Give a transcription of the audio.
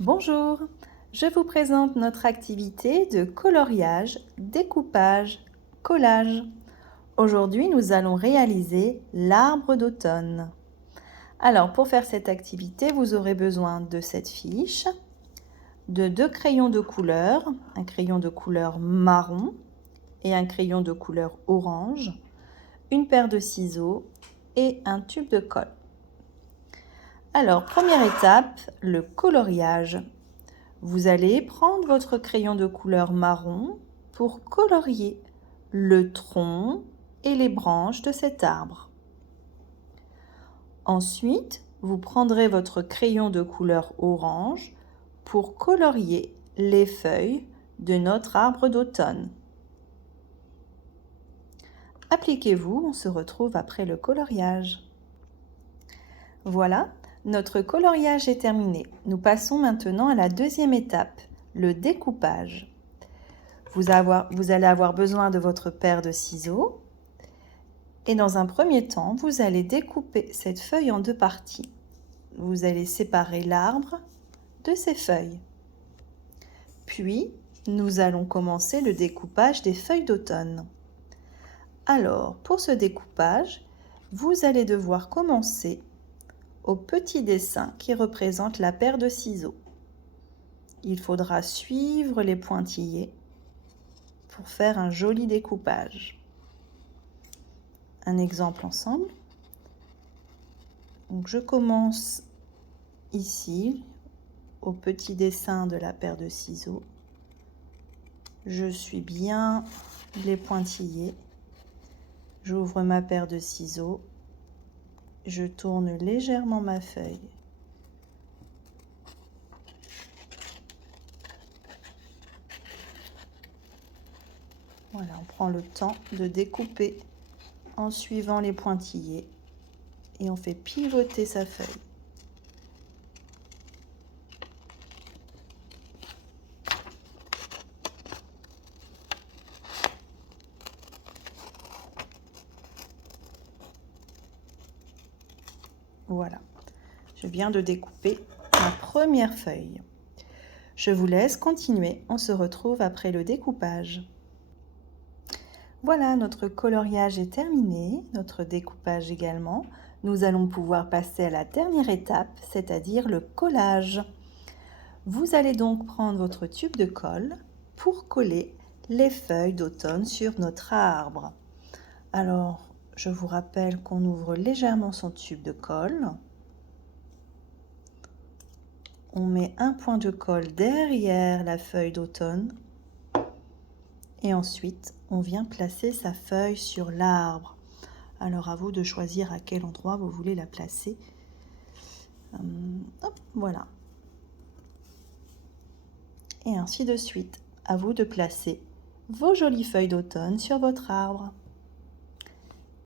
Bonjour, je vous présente notre activité de coloriage, découpage, collage. Aujourd'hui, nous allons réaliser l'arbre d'automne. Alors, pour faire cette activité, vous aurez besoin de cette fiche, de 2 crayons de couleur, un crayon de couleur marron et un crayon de couleur orange, une paire de ciseaux et un tube de colle. Alors, première étape, le coloriage. Vous allez prendre votre crayon de couleur marron pour colorier le tronc et les branches de cet arbre. Ensuite, vous prendrez votre crayon de couleur orange pour colorier les feuilles de notre arbre d'automne. Appliquez-vous, on se retrouve après le coloriage. Voilà, notre coloriage est terminé. Nous passons maintenant à la deuxième étape, le découpage. Vous allez avoir besoin de votre paire de ciseaux et dans un premier temps, vous allez découper cette feuille en 2 parties. Vous allez séparer l'arbre de ses feuilles. Puis, nous allons commencer le découpage des feuilles d'automne. Alors, pour ce découpage, vous allez devoir commencer au petit dessin qui représente la paire de ciseaux. Il faudra suivre les pointillés pour faire un joli découpage. Un exemple ensemble. Donc je commence ici au petit dessin de la paire de ciseaux. Je suis bien les pointillés. J'ouvre ma paire de ciseaux. Je tourne légèrement ma feuille. Voilà, on prend le temps de découper en suivant les pointillés et on fait pivoter sa feuille. Voilà, je viens de découper ma première feuille. Je vous laisse continuer, on se retrouve après le découpage. Voilà, notre coloriage est terminé, notre découpage également. Nous allons pouvoir passer à la dernière étape, c'est-à-dire le collage. Vous allez donc prendre votre tube de colle pour coller les feuilles d'automne sur notre arbre. Alors, je vous rappelle qu'on ouvre légèrement son tube de colle. On met un point de colle derrière la feuille d'automne. Et ensuite, on vient placer sa feuille sur l'arbre. Alors, à vous de choisir à quel endroit vous voulez la placer. Hop, voilà. Et ainsi de suite. À vous de placer vos jolies feuilles d'automne sur votre arbre.